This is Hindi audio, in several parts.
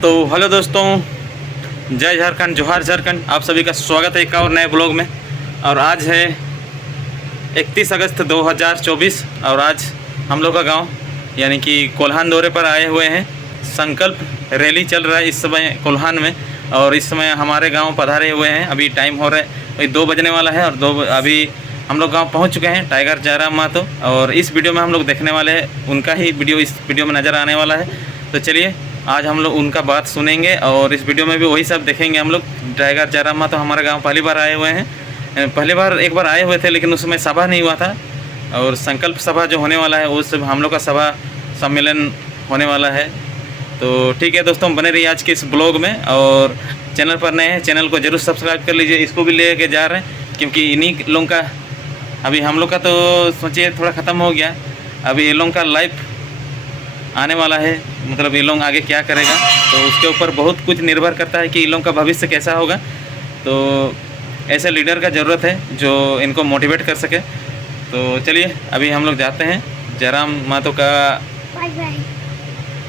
तो हेलो दोस्तों, जय झारखंड, जोहार झारखंड। आप सभी का स्वागत है एक और नए ब्लॉग में। और आज है 31 अगस्त 2024 और आज हम लोग का गांव यानी कि कोल्हान दौरे पर आए हुए हैं। संकल्प रैली चल रहा है इस समय कोल्हान में और इस समय हमारे गांव पधारे हुए हैं। अभी टाइम हो रहा है, वही 2 बजने वाला है और अभी हम लोग गाँव पहुँच चुके हैं। टाइगर जयराम महतो और इस वीडियो में हम लोग देखने वाले हैं, उनका ही वीडियो इस वीडियो में नज़र आने वाला है। तो चलिए आज हम लोग उनका बात सुनेंगे और इस वीडियो में भी वही सब देखेंगे हम लोग। टाइगर जयराम महतो हमारे गांव पहली बार आए हुए हैं। पहली बार एक बार आए हुए थे लेकिन उस समय सभा नहीं हुआ था और संकल्प सभा जो होने वाला है उस हम लोग का सभा सम्मेलन होने वाला है। तो ठीक है दोस्तों, बने रहिए आज के इस ब्लॉग में। और चैनल पर नए हैं, चैनल को ज़रूर सब्सक्राइब कर लीजिए। इसको भी ले के जा रहे हैं क्योंकि इन्हीं लोगों का अभी हम लोग का तो सोचिए थोड़ा ख़त्म हो गया, अभी ये लोगों का लाइफ आने वाला है। मतलब ये लोग आगे क्या करेगा तो उसके ऊपर बहुत कुछ निर्भर करता है कि इन लोगों का भविष्य कैसा होगा। तो ऐसे लीडर का ज़रूरत है जो इनको मोटिवेट कर सके। तो चलिए अभी हम लोग जाते हैं जयराम महतो का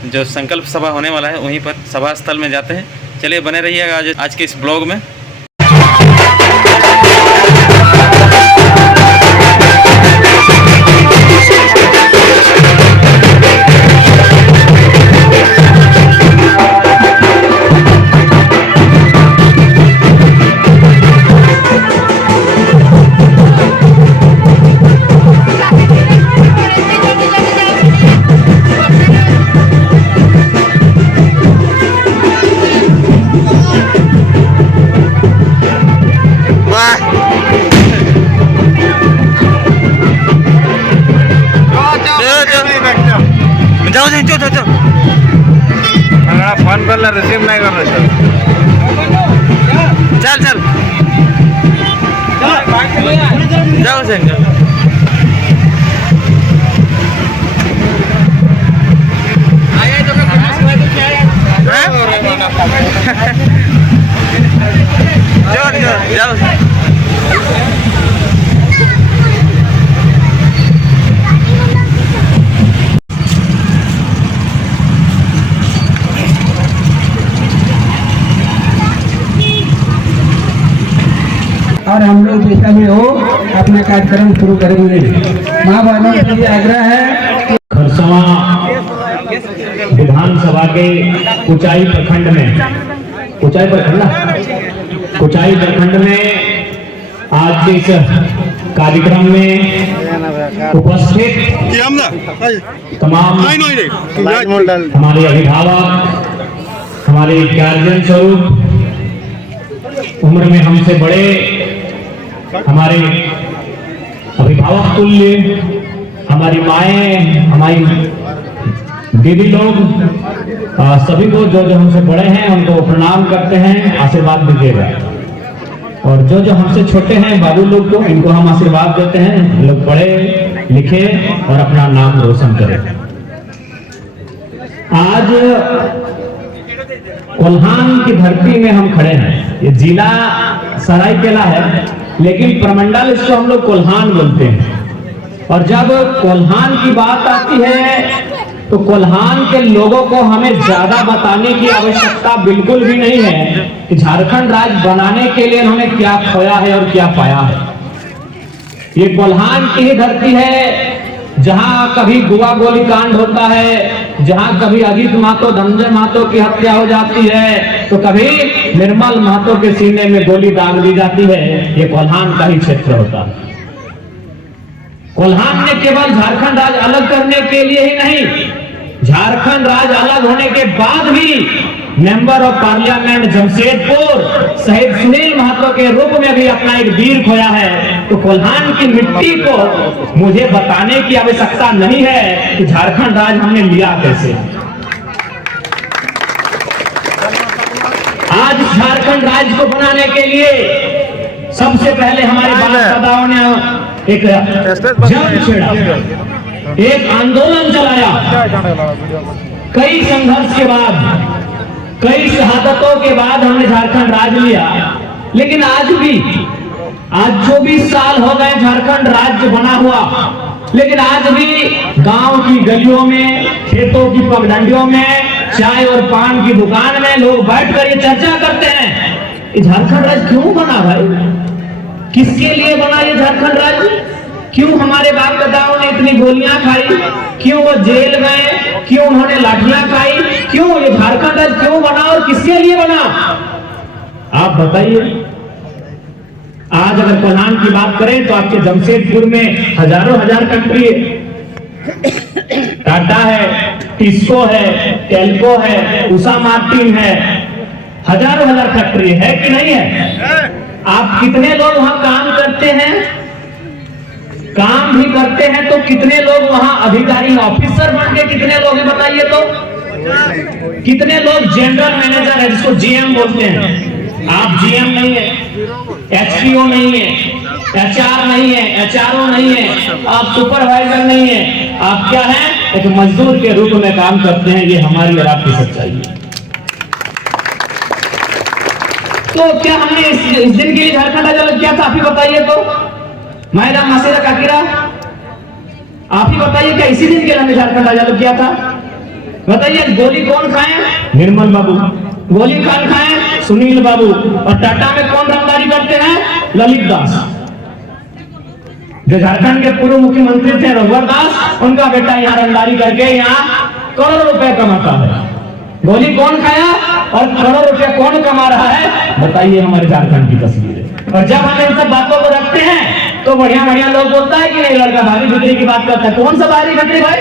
जो संकल्प सभा होने वाला है वहीं पर सभा स्थल में जाते हैं। चलिए बने रहिएगा आज के इस ब्लॉग में। जाओ फोन कर रिसीव नहीं कर रहे चल जाओ जाओ। और हम लोग जैसा भी हो अपना कार्यक्रम शुरू करेंगे। माँ बहनों से ये आग्रह है कि खरसवा विधानसभा के कुचाई प्रखंड में आज के इस कार्यक्रम में उपस्थित तमाम हमारे अभिभावक, हमारे गार्जियन स्वरूप, उम्र में हमसे बड़े, हमारे अभिभावक तुल्य, हमारी माएँ, हमारी दीदी लोग, सभी को जो हमसे बड़े हैं उनको प्रणाम करते हैं, आशीर्वाद दीजिएगा। और जो हमसे छोटे हैं बाबू लोग को, इनको हम आशीर्वाद देते हैं, लोग पढ़े लिखे और अपना नाम रोशन करें। आज कोल्हान की धरती में हम खड़े हैं। ये जिला सरायकेला है लेकिन प्रमंडल इसको हम लोग कोल्हान बोलते हैं। और जब कोल्हान की बात आती है तो कोल्हान के लोगों को हमें ज्यादा बताने की आवश्यकता बिल्कुल भी नहीं है कि झारखंड राज्य बनाने के लिए उन्होंने क्या खोया है और क्या पाया है। ये कोल्हान की ही धरती है जहां कभी गुआ गोली कांड होता है, जहां कभी अजीत महतो, धनंजय महतो की हत्या हो जाती है, तो कभी निर्मल महतो के सीने में गोली दाग दी जाती है। ये कोल्हान का ही क्षेत्र होता है। कोल्हान ने केवल झारखंड राज्य अलग करने के लिए ही नहीं, झारखंड राज्य अलग होने के बाद भी मेंबर ऑफ पार्लियामेंट जमशेदपुर शहीद सुनील महतो के रूप में भी अपना एक वीर खोया है। तो कोल्हान की मिट्टी को मुझे बताने की आवश्यकता नहीं है कि झारखंड राज्य हमने लिया कैसे। आज झारखंड राज्य को बनाने के लिए सबसे पहले हमारे बाप-दादाओं ने एक जंग छेड़ा, एक आंदोलन चलाया। कई संघर्ष के बाद, कई शहादतों के बाद हमने झारखंड राज्य लिया। लेकिन आज 24 साल हो गए झारखंड राज्य बना हुआ, लेकिन आज भी गांव की गलियों में, खेतों की पगडंडियों में चाय और पान की दुकान में लोग बैठकर ये चर्चा करते हैं कि झारखंड राज्य क्यों बना भाई, किसके लिए बना ये झारखंड राज्य, क्यों हमारे बाप दादाओं ने इतनी गोलियां खाई, क्यों वो जेल गए, क्यों उन्होंने लाठियां खाई, क्यों ये झारखंड राज्य क्यों बना और किसके लिए बना, आप बताइए। आज अगर कोल्हान की बात करें तो आपके जमशेदपुर में हजारों हजार फैक्ट्री है, टाटा है, टिस्को है, टेल्को है, उषा मार्टिन है, हजारों हजार फैक्ट्री है कि नहीं है। आप कितने लोग वहां काम करते हैं, काम भी करते हैं तो कितने लोग वहां अधिकारी ऑफिसर बन के कितने लोग हैं बताइए तो, कितने लोग जनरल मैनेजर है जिसको जीएम बोलते हैं। आप जीएम नहीं है, एचपीओ नहीं है, एचआर नहीं है, एचआरओ नहीं है, आप सुपरवाइजर नहीं है, आप क्या हैं, एक मजदूर के रूप में काम करते हैं। ये हमारी और आपकी सच्चाई है। तो क्या हमने इस दिन के लिए झारखंड राज्य अलग किया था, आप ही बताइए तो। मायरा मासेरा काकीरा, आप ही बताइए क्या इसी दिन के लिए हमने झारखंड राज्य अलग किया था, बताइए। गोली कौन खाए, निर्मल बाबू, गोली कौन खाए, सुनील बाबू, और टाटा में कौन रंगदारी करते हैं, ललित दास, जो झारखंड के पूर्व मुख्यमंत्री थे रघुवर दास, उनका बेटा यहाँ रंगदारी करके यहाँ करोड़ों रुपए कमाता है। गोली कौन खाया और करोड़ों रुपए कौन कमा रहा है, बताइए। हमारे झारखंड की तस्वीर है। और जब हम इन सब बातों को रखते हैं तो बढ़िया बढ़िया लोग बोलता है कि नहीं, लड़का भारी बिक्री की बात करता है। कौन सा भारी बिक्री भाई,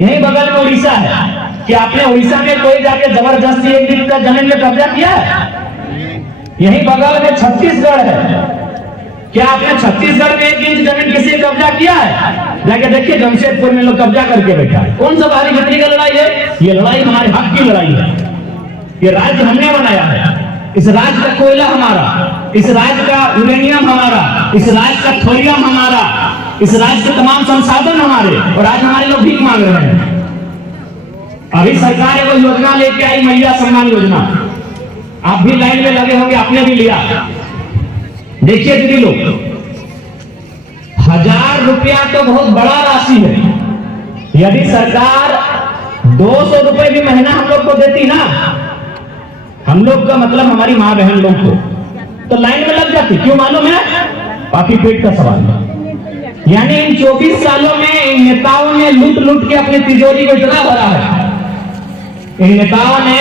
यही बगल में उड़ीसा है। कि आपने उड़ीसा में कोई जाके जबरदस्ती एक दिन का जमीन में कब्जा किया है? यही बगल में छत्तीसगढ़ है, क्या आपने छत्तीसगढ़ में एक इंच जमीन किसी ने कब्जा किया है? जाके देखिए जमशेदपुर में लोग कब्जा करके बैठा है। कौन सा भारी बिक्री का लड़ाई है? ये लड़ाई हमारे हक की लड़ाई है। ये राज्य हमने बनाया है, इस राज्य का कोयला हमारा, इस राज्य का यूरेनियम हमारा, इस राज्य का थोरियम हमारा, इस राज्य के तमाम संसाधन हमारे, और आज हमारे लोग भीख मांग रहे हैं। अभी सरकार एक योजना लेके आई, महिला सम्मान योजना, आप भी लाइन में लगे होंगे, आपने भी लिया। देखिए दीदी लोग, 1000 रुपया तो बहुत बड़ा राशि है। यदि सरकार 200 रुपए भी महीना हम लोग को देती ना, हम लोग का मतलब हमारी माँ बहन लोग को, तो लाइन में लग जाती। क्यों मालूम है? पापी पेट का सवाल। यानी इन 24 सालों में इन नेताओं ने लूट लूट के अपनी तिजोरी को इतना भरा है, इन नेताओं ने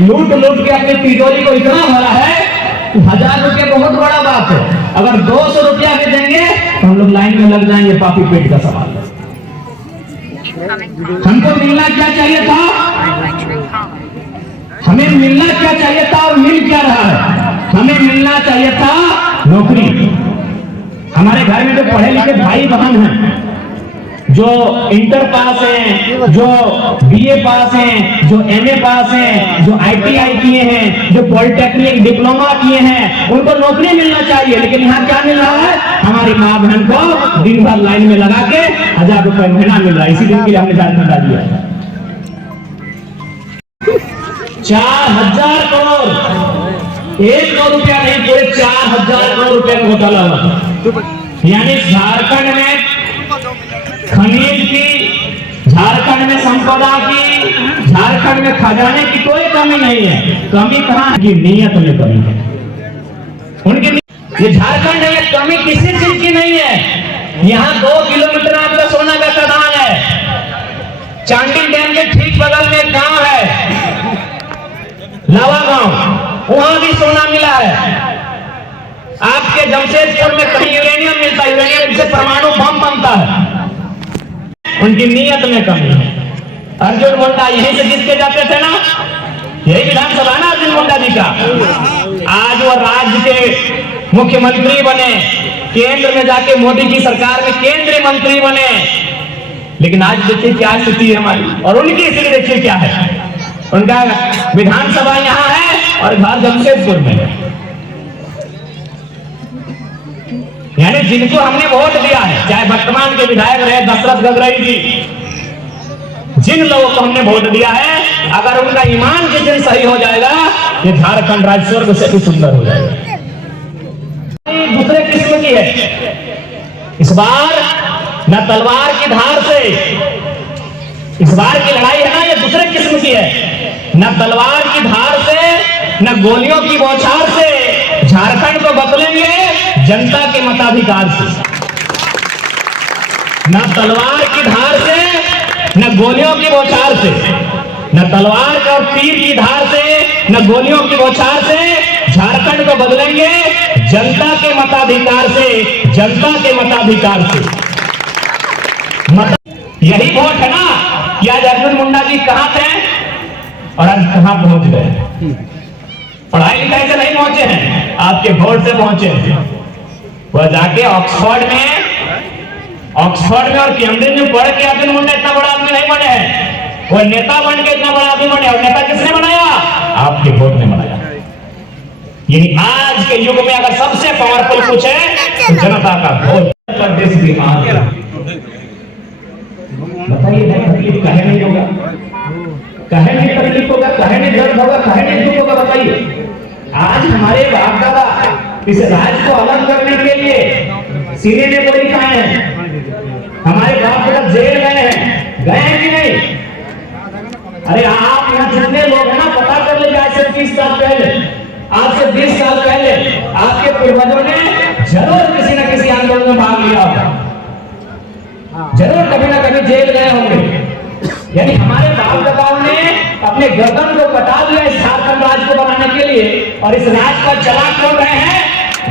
लूट लूट के अपनी तिजोरी को इतना भरा है कि 1000 रुपया बहुत बड़ा बात है। अगर 200 रुपया भी देंगे तो हम लोग लाइन में लग जाएंगे। पापी पेट का सवाल है। हमको मिलना क्या चाहिए था, हमें मिलना क्या चाहिए था और मिल क्या रहा है? हमें मिलना चाहिए था नौकरी। हमारे घर में जो पढ़े लिखे भाई बहन हैं, जो इंटर पास हैं, जो बीए पास हैं, जो एमए पास हैं, जो आईटीआई किए हैं, जो पॉलिटेक्निक डिप्लोमा किए हैं, उनको नौकरी मिलना चाहिए। लेकिन यहाँ क्या मिल रहा है? हमारी माँ बहन को दिन भर लाइन में लगा के 1000 रुपए महीना मिल रहा है। इसी दिन के लिए हमने झारखंड आ दिया 4000 करोड़, 1 रुपया नहीं, पूरे 4000 करोड़ रुपए का घोटाला हुआ था। यानी झारखंड में खनिज की, झारखंड में संपदा की, झारखंड में खजाने की कोई कमी नहीं है। कमी कहां की? नीयत में कमी है उनकी। ये झारखंड है, ये कमी किसी चीज की नहीं है। यहाँ 2 किलोमीटर आपका सोना का खदान है। चांडिल डैम के ठीक बगल में एक गांव है लावा गांव, वहां भी सोना मिला है। आपके जमशेदपुर में कहीं यूरेनियम मिलता है, यूरेनियम से परमाणु बम बनता है। उनकी नीयत में कमी है। अर्जुन मुंडा यहीं से जीत के जाते थे ना, यही विधानसभा ना अर्जुन मुंडा जी का। आज वो राज्य के मुख्यमंत्री बने, केंद्र में जाके मोदी की सरकार में केंद्रीय मंत्री बने। लेकिन आज देखिए क्या स्थिति है हमारी और उनकी स्थिति देखिए क्या है। उनका विधानसभा यहाँ है और घर जमशेदपुर में है। यानी जिनको हमने वोट दिया है, चाहे वर्तमान के विधायक रहे दशरथ गगरई जी, जिन लोगों को हमने वोट दिया है, अगर उनका ईमान के दिन सही हो जाएगा, ये झारखंड राज्य स्वर्ग से भी सुंदर हो जाएगा। दूसरे किस्म की है इस बार, न तलवार की धार से इस बार की लड़ाई है ना, ये दूसरे किस्म की है। न तलवार की धार से, न गोलियों की बौछार से झारखंड को बदलेंगे जनता के मताधिकार से। न तलवार की धार से, न गोलियों की बौछार से, न तलवार और तीर की धार से, न गोलियों की बौछार से झारखंड को बदलेंगे जनता के मताधिकार से, जनता के मताधिकार से। यही वोट है ना कि आज अर्जुन मुंडा जी कहां थे और आज कहां पहुंच गए। पढ़ाई लिखाई से नहीं पहुंचे हैं, आपके वोट से पहुंचे हैं। वह जाके ऑक्सफोर्ड में और कैम्ब्रिज में पढ़ के अर्जुन मुंडा इतना बड़ा आदमी नहीं बने हैं, वो नेता बन के इतना बड़ा आदमी बने। और नेता किसने बनाया? आपके वोट ने बनाया। यानी आज के युग में अगर सबसे पावरफुल कुछ है तो जनता का वोट। देश की बताइए तकलीफ काहे नहीं होगा, काहे नहीं तकलीफ होगा, काहे नहीं दर्द होगा, काहे नहीं दुख होगा? बताइए। आज हमारे बाप दादा इस राज्य को अलग करने के लिए सीने में गोली खाए हैं। हमारे बाप दादा जेल गए हैं कि नहीं? अरे आप यहाँ जितने लोग हैं ना, पता कर लीजिए आज से 30 साल पहले, आज से 20 साल पहले आपके पूर्वजों ने जरूर किसी न किसी आंदोलन में भाग लिया होगा, जरूर कभी ना कभी जेल गए होंगे। यानी हमारे बाप दादाओं ने अपने गर्दन को कटा दिया इस झारखंड राज्य को बनाने के लिए, और इस राज्य का चला क्यों रहे हैं?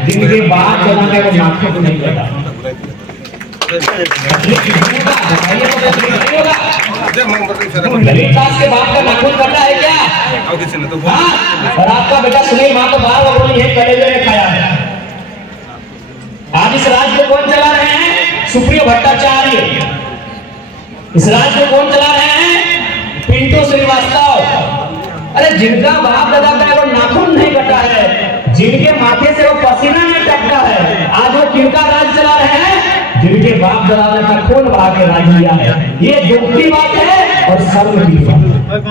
जिनके बाप दादा ने वो नाखून नहीं कटा। ललितदास के बाप का नाखून कटा है क्या? और आपका बेटा सुनील मां तो बार बार बोली है कलेजे ने खाया है। आज इस राज्य को कौन चला रहे हैं? सुप्रियो भट्टाचार्य। इस राज्य को कौन चला रहे हैं? पिंटू श्रीवास्तव। अरे जिनका बाप दादा का वो नाखून नहीं कटा है, जिनके माथे से वो पसीना नहीं टपका है, आज वो किनका राज चला रहे हैं? जिनके बाप दादा का खून बहा के राज लिया है। ये दुख की बात है और शर्म की बात है।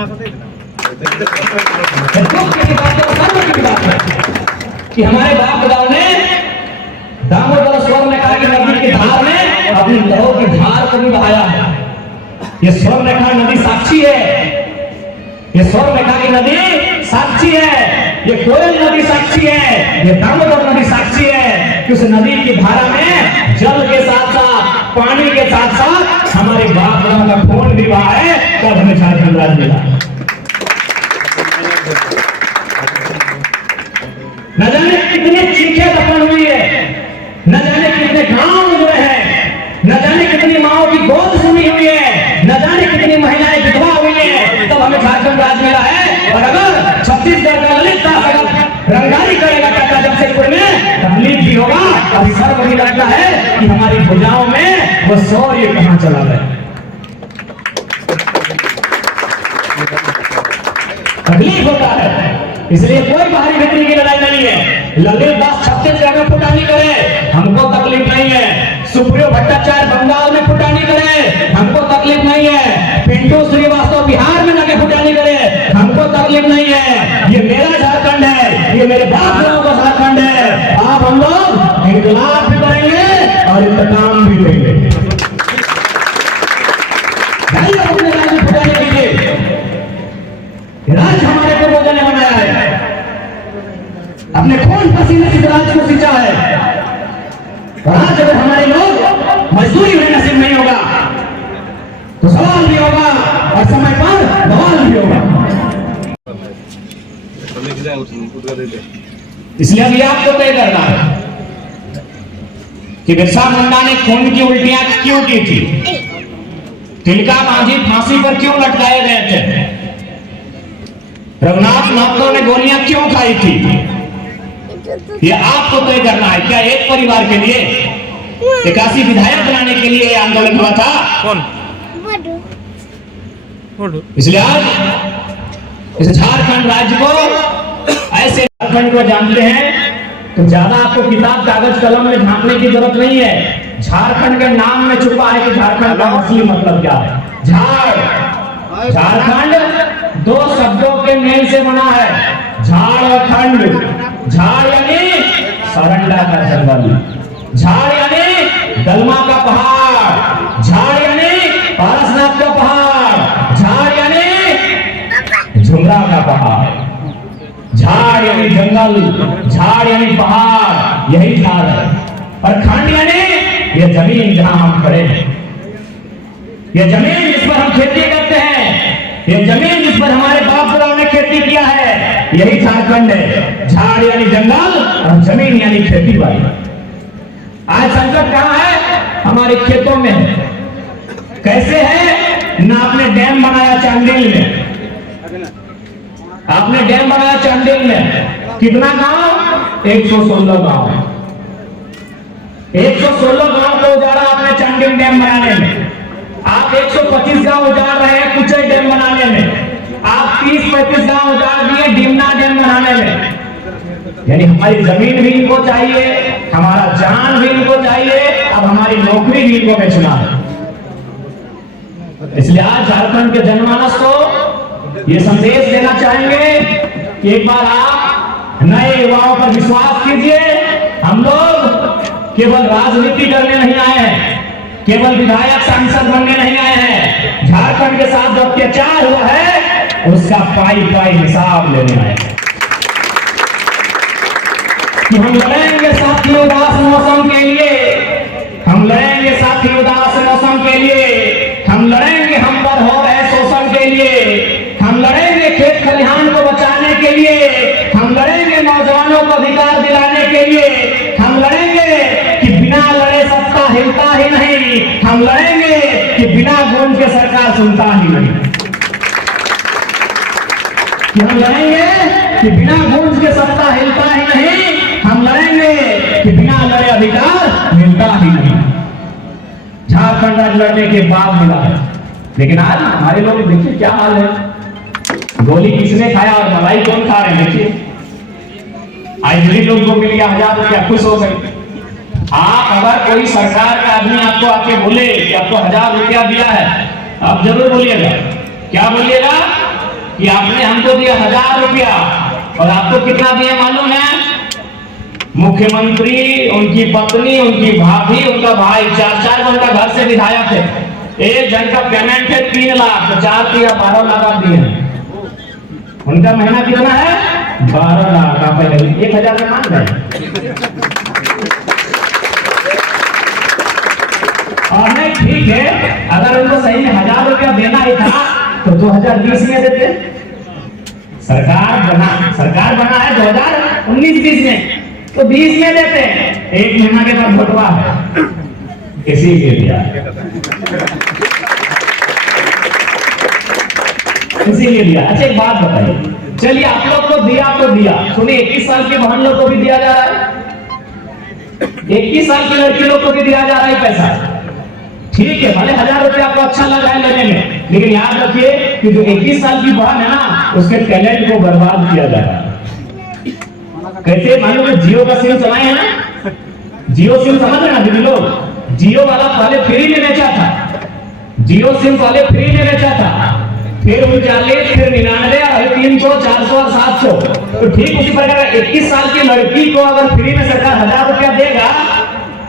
दुख की बात है और शर्म की बात है कि हमारे बाप दादा ने दामोदर स्वर्णरेखा की नदी की धार में अपनी लहू की धार को भी बहाया है। ये स्वर्णरेखा नदी साक्षी है, ये स्वर्णरेखा की नदी साक्षी है, ये कोयल नदी साक्षी है, ये दामोदर नदी साक्षी है कि उस नदी की धारा में जल के साथ साथ, पानी के साथ साथ हमारे बाप दादा का खून भी बहा है, तब हमें झारखंड राज्य मिला। न जाने कितनी चीखें दफन हुई है, न जाने कितने गांव हुए हैं, न जाने कितनी माओ की गोद सुनी हुई है, न जाने कितनी महिलाएं विधवा हुई है, तब हमें झारखंड राज्य मिला है। और अगर छत्तीसगढ़ का ललितदास अगर रंगदारी करेगा टक्का जमशेदपुर में, तकलीफ भी होगा और शर्म भी लगता है कि हमारी भुजाओं में वो शौर्य कहां चला गया। तकलीफ होता है, इसलिए कोई बाहरी भीतरी की लड़ाई नहीं है। ललितदास छत्तीसगढ़ में फुटानी करे, हमको तकलीफ नहीं है। सुप्रियो भट्टाचार्य बंगाल में फुटानी करे, हमको तकलीफ नहीं है। पिंटू श्रीवास्तव बिहार में लगे फुटानी करे, हमको तकलीफ नहीं है। ये मेरा झारखंड है, ये मेरे बाप दादाओं का झारखंड है। आप हम लोग इंकलाब भी करेंगे और इंतकाम भी लेंगे। अपने राज्य फुटाने के लिए राज्य हमारे पूर्वजों ने बनाया है, अपने खून पसीने से राज्य को सिंचा है। और आज अगर हमारे लोग मजदूरी में नसीब नहीं होगा तो सवाल भी होगा और समय पर बवाल भी होगा। इसलिए अभी आपको तय करना है कि बिरसा मुंडा ने खून की उल्टियां क्यों की थी, तिलका मांझी फांसी पर क्यों लटकाए गए थे, रघुनाथ महतो ने गोलियां क्यों खाई थी, ये आपको तय करना है। क्या एक परिवार के लिए 81 विधायक बनाने के लिए आंदोलन हुआ था? कौन? इसलिए आज इस झारखंड राज्य को ऐसे झारखंड को जानते हैं तो ज्यादा आपको किताब कागज कलम में झांकने की जरूरत नहीं है। झारखंड के नाम में छुपा है कि झारखंड का असली मतलब क्या है। झारखंड दो शब्दों के मेल से बना है, झाड़ और खंड। झाड़ यानी सरंडा का जंगल, झाड़ यानी दलमा का पहाड़, झाड़ यानी पारसनाथ का पहाड़, वसुंधरा का पहाड़। झाड़ यानी जंगल, झाड़ यानी पहाड़, यही झाड़ है। और खंड यानी ये जमीन जहां हम खड़े हैं, ये जमीन जिस पर हम खेती करते हैं, ये जमीन जिस पर हमारे बाप दादाओं ने खेती किया है, यही झारखंड है। झाड़ यानी जंगल और जमीन यानी खेती बाड़ी। आज संकट कहां है? हमारे खेतों में है। कैसे है? ना आपने डैम बनाया चांडिल में, आपने डैम बनाया चांडिल में। कितना गांव? 116 गांव। 116 गांव को उजाड़ा आपने चांडिल डैम बनाने में। आप 125 गांव उजाड़ रहे हैं कुचई डैम बनाने में। आप 30-35 गांव उजाड़ दिए डिमना डैम बनाने में। यानी हमारी जमीन भी इनको चाहिए, हमारा जान भी इनको चाहिए, अब हमारी नौकरी भी इनको बेचना है। इसलिए आज झारखंड के जनमानस को ये संदेश देना चाहेंगे कि एक बार आप नए युवाओं पर विश्वास कीजिए। हम लोग केवल राजनीति करने नहीं आए हैं, केवल विधायक सांसद बनने नहीं आए हैं। झारखंड के साथ जो अत्याचार हुआ है उसका पाई पाई हिसाब लेने आए हैं। कि हम लड़ेंगे साथी उदास मौसम के लिए, हम लड़ेंगे साथी उदास मौसम के लिए, हम लड़ेंगे हम पर हो रहे शोषण के लिए, हम लड़ेंगे खेत खलिहान को बचाने के लिए, हम लड़ेंगे नौजवानों को अधिकार दिलाने के लिए, हम लड़ेंगे कि बिना लड़े सत्ता हिलता ही नहीं, हम लड़ेंगे कि बिना गूंज के सरकार सुनता ही नहीं, कि हम लड़ेंगे कि बिना गूंज के सत्ता हिलता ही नहीं, हम लड़ेंगे कि बिना लड़े अधिकार मिलता ही नहीं। झारखंड आज लड़ने के बाद मिला है, लेकिन आज हमारे लोग देखिए क्या हाल है। गोली किसने खाया और मलाई कौन खा रहे हैं? देखिए आज गरीब लोग को मिल गया 1000 रुपया, खुश हो गए। आप अगर कोई सरकार का आदमी आपको आके बोले कि आपको 1000 रुपया दिया है, आप जरूर बोलिएगा। क्या बोलिएगा? कि आपने हमको दिया 1000 रुपया और आपको कितना दिया मालूम है? मुख्यमंत्री, उनकी पत्नी, उनकी भाभी, उनका भाई, 4 उनका घर से विधायक है। एक जन का पेमेंट है 3 लाख, तो 4 या 12 लाख आप दिए हैं। उनका महीना कितना है? 12 लाख। आप पहले 1000 में मान गए। और नहीं ठीक है, अगर उनको सही में 1000 रुपया देना ही था तो 2020 में देते। सरकार बना है 2019-20 में, तो 20 में देते हैं। 1 महीना के बाद बंटवा है, इसीलिए दिया, इसीलिए दिया। अच्छा एक बात बताइए, चलिए आप लोग को दिया तो दिया, सुनिए 21 साल के बहन लोग को भी दिया जा रहा है, 21 साल की लड़की लोग को भी दिया जा रहा है पैसा। ठीक है, भले 1000 रुपया आपको अच्छा लगा है लेने में, लेकिन याद रखिए कि जो 21 साल की बहन है ना, उसके टैलेंट को बर्बाद किया जा रहा है। कैसे? मालूम है, जियो का सिम चलाए हैं ना, जियो सिम समझ रहे ना दीदी लोग? जियो वाला पहले फ्री में बेचा था, जियो सिम पहले फ्री में बेचा था, फिर 39, फिर 99 और 300, 400 और 700। तो ठीक उसी प्रकार 21 साल की लड़की को अगर फ्री में सरकार 1000 रुपया देगा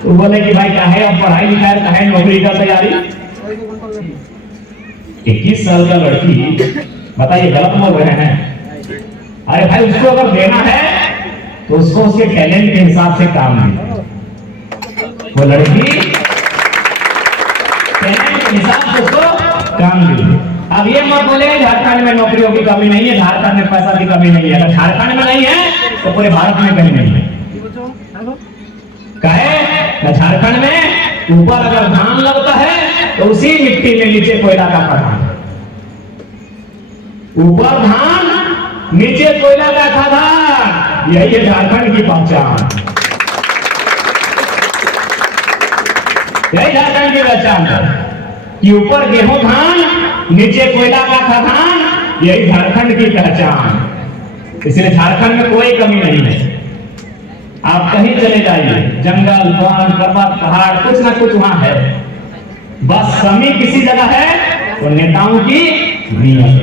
तो बोले कि भाई क्या है, अब पढ़ाई लिखाई का है, नौकरी का तैयारी। 21 साल का लड़की, बताइए गलत बोल रहे हैं? अरे भाई उसको अगर देना है तो उसको उसके टैलेंट के हिसाब से काम दे। वो लड़की टैलेंट के हिसाब से उसको काम दे। अब ये मत बोले झारखंड में नौकरियों की कमी नहीं है, झारखंड में पैसा की कमी नहीं है। अगर झारखंड में नहीं है तो पूरे भारत में कहीं नहीं है। कहे झारखंड में ऊपर अगर धान लगता है तो उसी मिट्टी में नीचे कोयला का खदान, ऊपर धान नीचे कोयला का खदान, यही है झारखंड की पहचान, यही झारखंड की पहचान है कि ऊपर गेहूं धान नीचे कोयला का खदान, यही झारखंड की पहचान। इसलिए झारखंड में कोई कमी नहीं है। आप कहीं चले जाइए, जंगल, वन, पर्वत, पहाड़, कुछ ना कुछ वहां है। बस कमी किसी जगह है, तो नेताओं की नियत।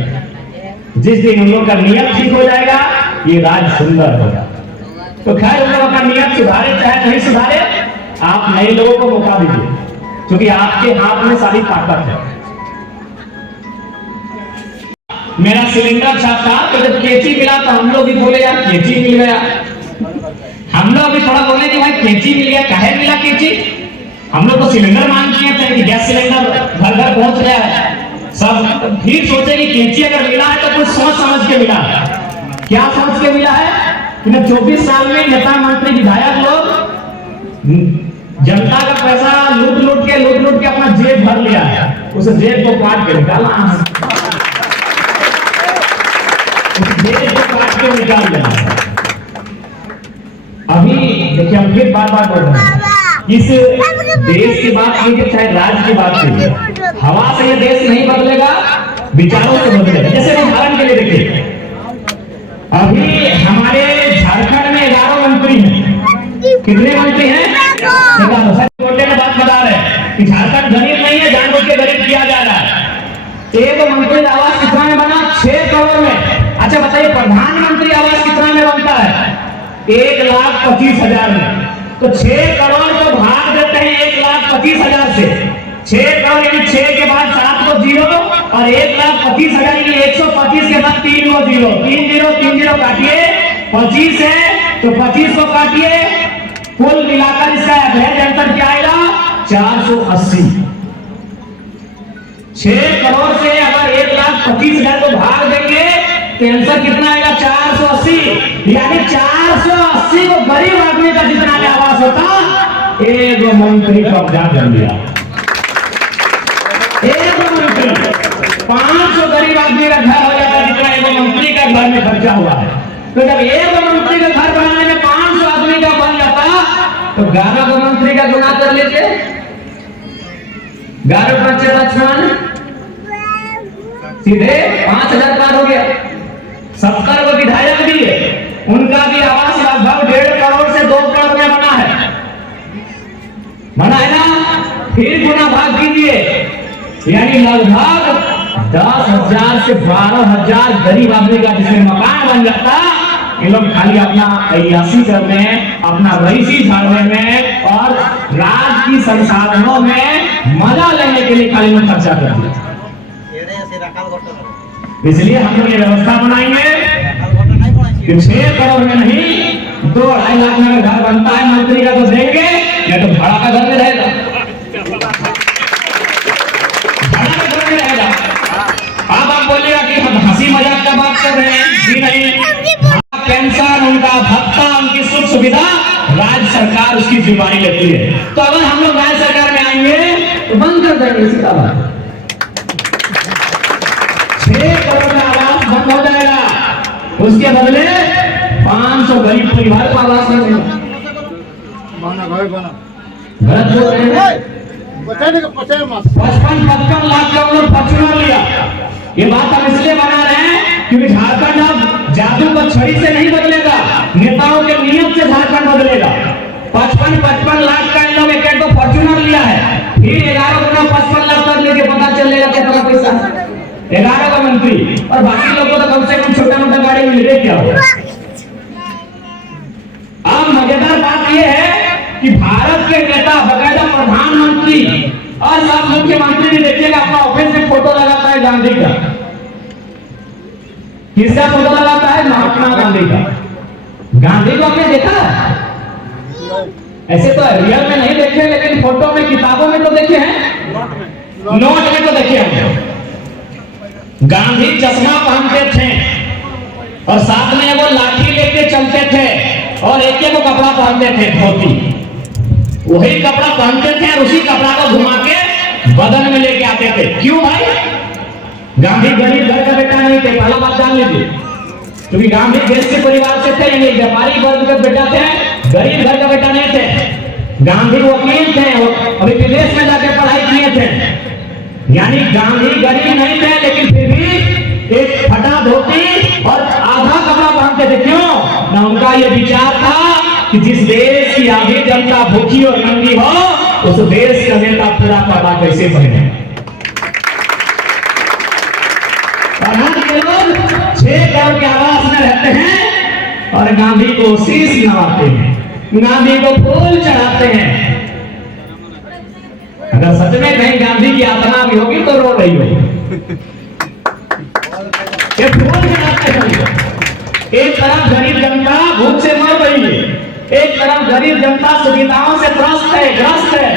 जिस दिन उन लोग का नियत ठीक हो जाएगा, ये राज्य सुंदर होगा। तो खैर उन लोगों का नियत सुधारे चाहे नहीं सुधारे, आप नए लोगों को मौका दीजिए, क्योंकि आपके हाथ में सारी ताकत है। मेरा सिलेंडर छापा, तो जब केची मिला तो हम लोग भी बोले यार केची मिल गया। हम लोग भी थोड़ा बोले कि भाई केची मिल गया, काहे मिला केची? हम लोग तो सिलेंडर मांग किए थे कि गैस सिलेंडर घर घर पहुंच गया है। सब फिर सोचे कि केची अगर मिला है तो कुछ सोच समझ के मिला है। क्या सोच के मिला है कि 24 साल में नेता मंत्री विधायक लोग जनता का पैसा लूट लूट के अपना जेब भर लिया है, उस जेब को काट के निकाला, उस जेब को काट के निकाल दिया। अभी देखिए हम फिर बार बार बोल रहे हैं, इस देश की बात कीजिए चाहे राज्य की बात कीजिए, हवा से ये देश नहीं बदलेगा, विचारों से बदलेगा। जैसे उदाहरण के लिए देखिए, अभी हमारे झारखंड में 11 मंत्री हैं। कितने मंत्री हैं? 11। छोटे में बात बता रहे हैं कि झारखंड गरीब नहीं है, जानबूझ के गरीब किया जा रहा है। एक मंत्री आवास कितना में बना? 6 करोड़ में। अच्छा बताइए प्रधानमंत्री आवास कितना में बनता है? 1,25,000 में। तो 6 करोड़ को भाग देते हैं 1,25,000 से। 6 करोड़ यानी 6 के बाद 7 को 0 और 1,25,000 यानी 125 के बाद 3 को 0। 3 0 काटिए, 25 है तो 25 को काटिए, कुल मिलाकर इसका एवरेज आंसर क्या आएगा? 480। 6 करोड़ से अगर 1,25,000 को भाग देंगे तो आंसर कितना आएगा? 480। यानी 480 को गरीब आदमी का जितना आवास होता, एक मंत्री कब्जा कर लिया। एक मंत्री 500 गरीब आदमी का घर हो जाता जितना एक मंत्री का घर में खर्चा हुआ है। तो जब एक मंत्री का घर बनाने में 500 आदमी का बन जाता, तो 11 मंत्री का गुना कर लीजिए। 11 5 55 सीधे 5,000 पार हो गया। 70 को विधायक दिए, उनका भी आवास लगभग 1.5 करोड़ से 2 करोड़ में बना है ना? फिर गुना भाग कीजिए, यानी लगभग 10,000 से 12,000 गरीब आदमी का जिसमें मकान बन जाता, ये लोग खाली अपना अय्यासी करने, अपना रईसी झाड़ने में और राज्य की संसाधनों में मजा लेने के लिए खाली में खर्चा करते हैं। इसलिए हम लोग ये व्यवस्था बनाएंगे कि 6 करोड़ में नहीं 2-2.5 लाख में घर बनता है मंत्री का तो देंगे, या तो भाड़ा का घर में रहेगा, भाड़ा का घर में रहेगा। अब आप बोलिएगा कि हम हंसी मजाक का बात कर रहे हैं, जी नहीं। पेंशन, उनका भत्ता, उनकी सुख सुविधा राज्य सरकार उसकी जिम्मेदारी लेती है। तो अगर हम लोग राज्य सरकार में आएंगे तो बंद कर देंगे, सीधा बात। 6 करोड़ का आवास बंद हो जाएगा, उसके बदले 500 गरीब परिवार को आवास मिलेगा। गलत बोल रहे हैं। 55 लाख का लोग फॉर्च्यूनर लिया। ये बात हम इसलिए बना रहे हैं क्योंकि झारखंड अब जादू का छड़ी से नहीं बदलेगा, नेताओं के नियम से झारखंड बदलेगा। 55 लाख का इन लोग एक को फॉर्च्यूनर लिया है, फिर 11 गुना 55 लाख कर लेके पता चलेगा कितना पैसा। 11 का मंत्री और बाकी लोगों को तो कम से कम छोटा मोटा गाड़ी मिल गई क्या होगा। अब मजेदार बात यह है कि भारत के नेता बकायदा प्रधानमंत्री और सब मुख्यमंत्री भी देखिएगा अपना ऑफिस में फोटो लगाता है गांधी का। किसका फोटो लगाता है? महात्मा गांधी का। गांधी को आपने देखा है? ऐसे तो रियल में नहीं देखे, लेकिन फोटो में, किताबों में तो देखे हैं, नोट में तो देखे हैं। गांधी चश्मा पहनते थे और साथ में वो लाठी लेके चलते थे और एक को कपड़ा पहनते थे, धोती। वही कपड़ा पहनते थे और उसी कपड़ा को घुमा के बदन में लेके आते थे। क्यों भाई? गांधी गरीब घर का बेटा नहीं थे, पहला बात जान लीजिए। क्योंकि गांधी देश के परिवार से थे, यानी व्यापारी वर्ग के बेटा थे, गरीब घर का बेटा नहीं थे। गांधी वकील थे, अभी विदेश में जाके पढ़ाई किए थे। यानी गांधी गरीब नहीं थे, लेकिन फिर भी एक फटा धोती और आधा कपड़ा पहनते थे। क्यों? ना उनका ये विचार था कि जिस देश की आधी जनता भूखी और नंगी हो, उस देश का नेता पूरा कपड़ा कैसे पहने। लोग 6 करोड़ के आवास में रहते हैं और गांधी को शीश नवाते हैं, गांधी को फूल चढ़ाते हैं। अगर सच में कहीं गांधी की आत्मा भी होगी तो रो रही होगी। एक तरफ गरीब जनता भूख से मर रही है, एक तरफ गरीब जनता सुविधाओं से ग्रस्त है।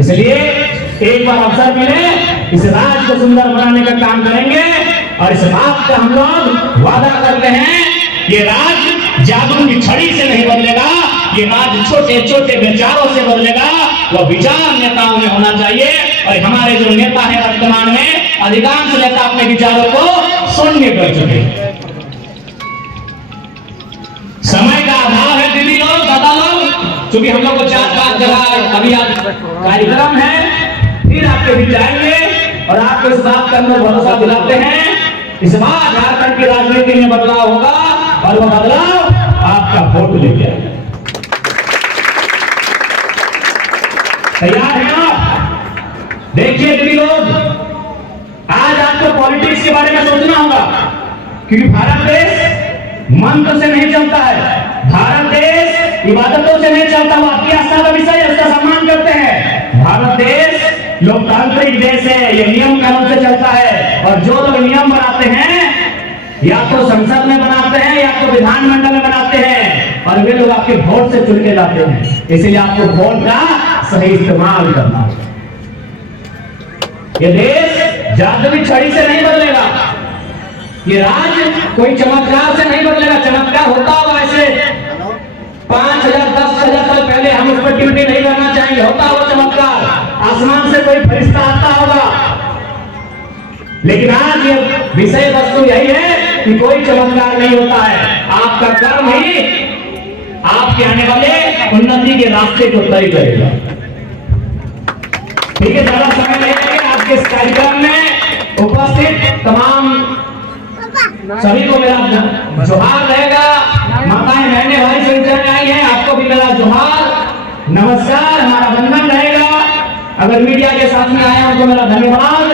इसलिए एक बार अवसर मिले, इस राज्य को सुंदर बनाने का काम करेंगे और इस बात का हम लोग वादा करते हैं कि राज्य जादू की छड़ी से नहीं बदलेगा, ये राज्य छोटे छोटे विचारों से बदलेगा। वह विचार नेताओं में होना चाहिए और हमारे जो नेता हैं वर्तमान में अधिकांश नेता अपने विचारों को शून्य कर चुके हैं। समय का अभाव है दीदी लोग, दादा लोग, क्योंकि हम लोग को 4-5 जगह अभी आज कार्यक्रम है, फिर आपके बीच जाएंगे और आपको इस बात का अंदर भरोसा दिलाते हैं इस बार झारखंड की राजनीति में बदलाव होगा और वह बदलाव आपका वोट लेके आएगा। तैयार हैं आप? देखिए दीदी लोग, आज आपको पॉलिटिक्स के बारे में सोचना होगा, क्योंकि भारत देश मंत्र से नहीं चलता है, भारत देश इबादतों से नहीं चलता। वो आपकी आस्था का विषय है, उसका सम्मान करते हैं। भारत देश लोकतांत्रिक देश है, ये नियम कानून से चलता है और जो लोग नियम बनाते हैं या तो संसद में बनाते हैं या तो विधानमंडल में बनाते हैं और वे लोग आपके वोट से चुन के जाते हैं। इसलिए आपको वोट का सही इस्तेमाल करना है। ये देश जादुई छड़ी से नहीं बदलेगा, ये राज्य कोई चमत्कार से नहीं बदलेगा। चमत्कार होता होगा ऐसे 5,000 10,000 साल पहले, हम उस पर ड्यूटी नहीं करना चाहेंगे। होता होगा चमत्कार, आसमान से कोई फरिश्ता आता होगा, लेकिन आज ये विषय वस्तु यही है कि कोई चमत्कार नहीं होता है। आपका कर्म ही आपके आने वाले उन्नति के रास्ते को तय करेगा। ठीक है, ज्यादा समय नहीं लगेगा। आपके इस कार्यक्रम में उपस्थित तमाम सभी को मेरा जोहार रहेगा। माताएं बहनें भाई संख्या आई हैं, आपको भी मेरा जोहार नमस्कार, हमारा वंदन रहेगा। अगर मीडिया के साथ में आए उनको मेरा धन्यवाद।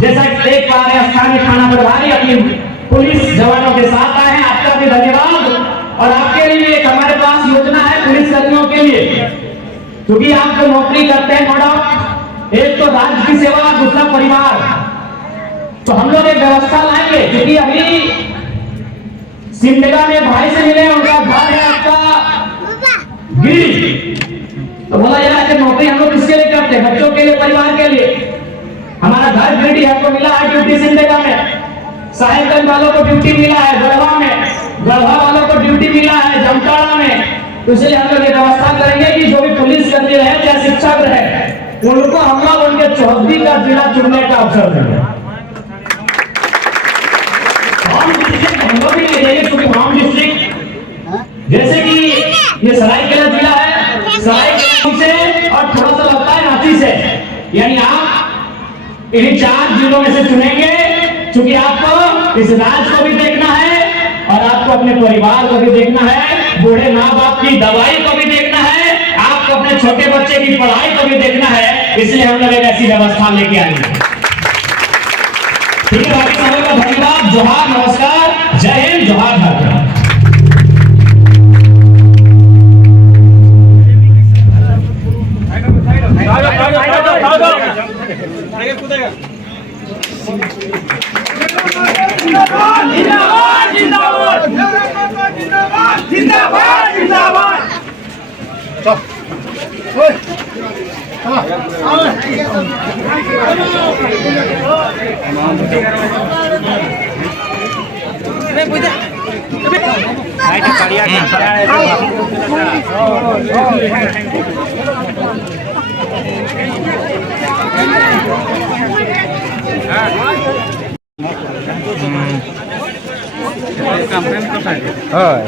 जैसा कि देख पा रहे हैं स्थानीय थाना प्रभारी अपनी पुलिस जवानों के साथ आए हैं, आपका भी धन्यवाद। और आपके लिए एक हमारे पास योजना है पुलिस कर्मियों के लिए, क्योंकि आप जो नौकरी करते हैं मैडम, एक तो राज्य की सेवा, दूसरा परिवार, तो हम लोग एक व्यवस्था लाएंगे। क्योंकि अभी सिमडेगा में भाई से मिले, उनका घर है आपका गिरी, तो बोला यार कि नौकरी हम लोग किसके लिए करते हैं? बच्चों के लिए, परिवार के लिए। हमारा घर गिरिडीह हमको मिला है ड्यूटी सिमडेगा में, साहेबगंज वालों को ड्यूटी मिला है गढ़वा में, गढ़वा वालों को ड्यूटी मिला है जामताड़ा में। तो इसलिए हम लोग ये व्यवस्था करेंगे कि जो भी पुलिस कर्मी रहे चाहे शिक्षक रहे, उनको हम लोग उनके चौधरी का जिला चुनने का अवसर देंगे। हम लोग भी ले जाएंगे, क्योंकि होम डिस्ट्रिक्ट जैसे कि ये सरायकेला जिला है, सरायकेला से और थोड़ा सा लगता है रांची से, यानी आप इन्हीं 4 जिलों में से चुनेंगे, क्योंकि आपको इस राज्य को भी देखना है और आपको अपने परिवार को भी देखना है, बूढ़े माँ बाप की दवाई को भी देखना है, आपको अपने छोटे बच्चे की पढ़ाई को भी देखना है। इसलिए हम लोग एक ऐसी व्यवस्था लेके आएंगे। ठीक है, बाकी सभी को धन्यवाद, जोहार, नमस्कार, जय हिंद, जोहार झारखंड। जिंदाबाद जिंदाबाद जिंदाबाद जिंदाबाद जिंदाबाद जिंदाबाद। হয়